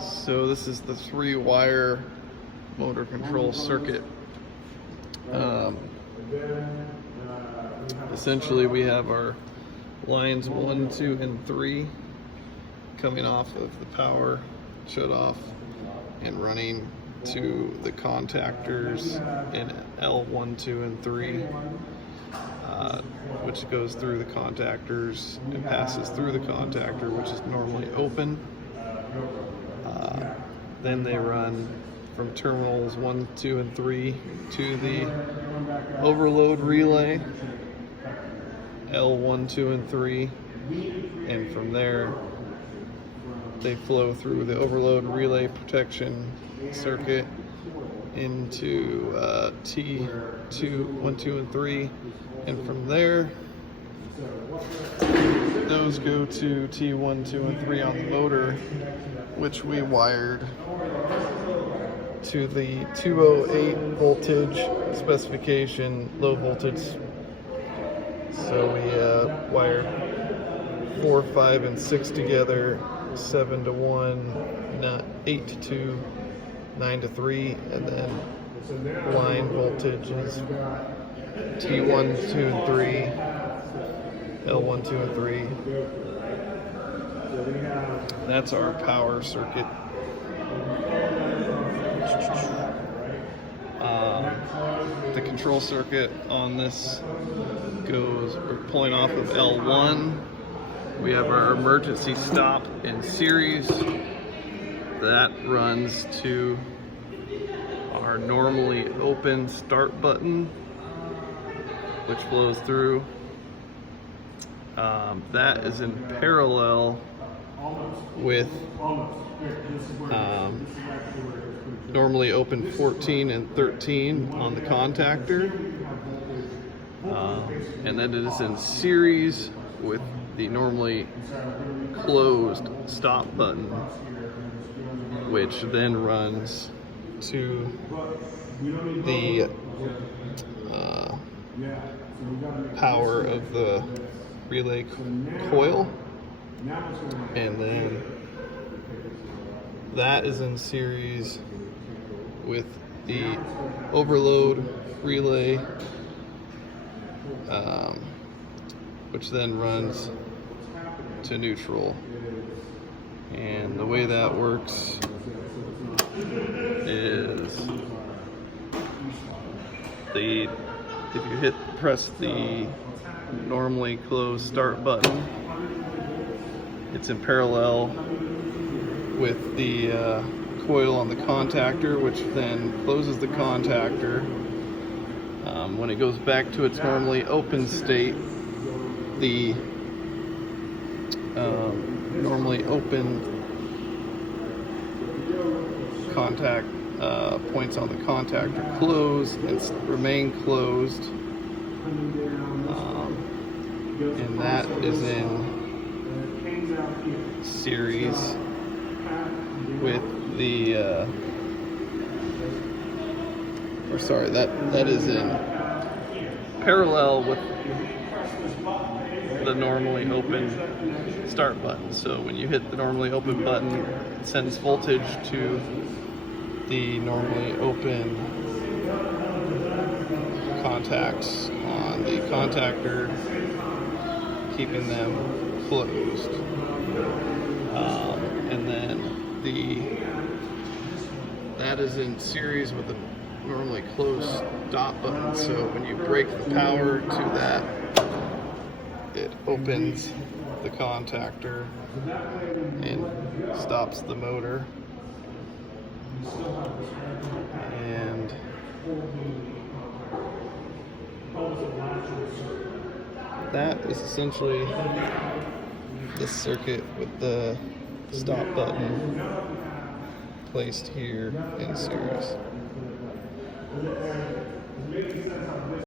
So this is the 3-wire motor control circuit. Essentially we have our lines 1, 2, and 3 coming off of the power shutoff and running to the contactors in L1, 2, and 3, which goes through the contactors and passes through the contactor, which is normally open. Then they run from terminals 1, 2, and 3 to the overload relay, L1, 2, and 3, and from there they flow through the overload relay protection circuit into T2, 1, 2, and 3, and from there those go to T1, 2, and 3 on the motor, which we wired to the 208 voltage specification, low voltage. So we wired 4, 5, and 6 together, 7 to 1, 8 to 2, 9 to 3, and then line voltage is T1, 2, and 3, L1, 2, and 3. That's our power circuit. The control circuit on this goes, we're pulling off of L1. We have our emergency stop in series. That runs to our normally open start button, which flows through. That is in parallel with normally open 14 and 13 on the contactor, and then it is in series with the normally closed stop button, which then runs to the power of the relay coil, and then that is in series with the overload relay, which then runs to neutral. And the way that works is if you press the normally closed start button, it's in parallel with the coil on the contactor, which then closes the contactor. When it goes back to its normally open state, the normally open contact points on the contactor close and remain closed, and that is in series with the that is in parallel with the normally open start button. So when you hit the normally open button, it sends voltage to the normally open contacts on the contactor, keeping them closed. And then that is in series with the normally closed stop button. So when you break the power to that, it opens the contactor and stops the motor. And that is essentially the circuit with the stop button placed here in series.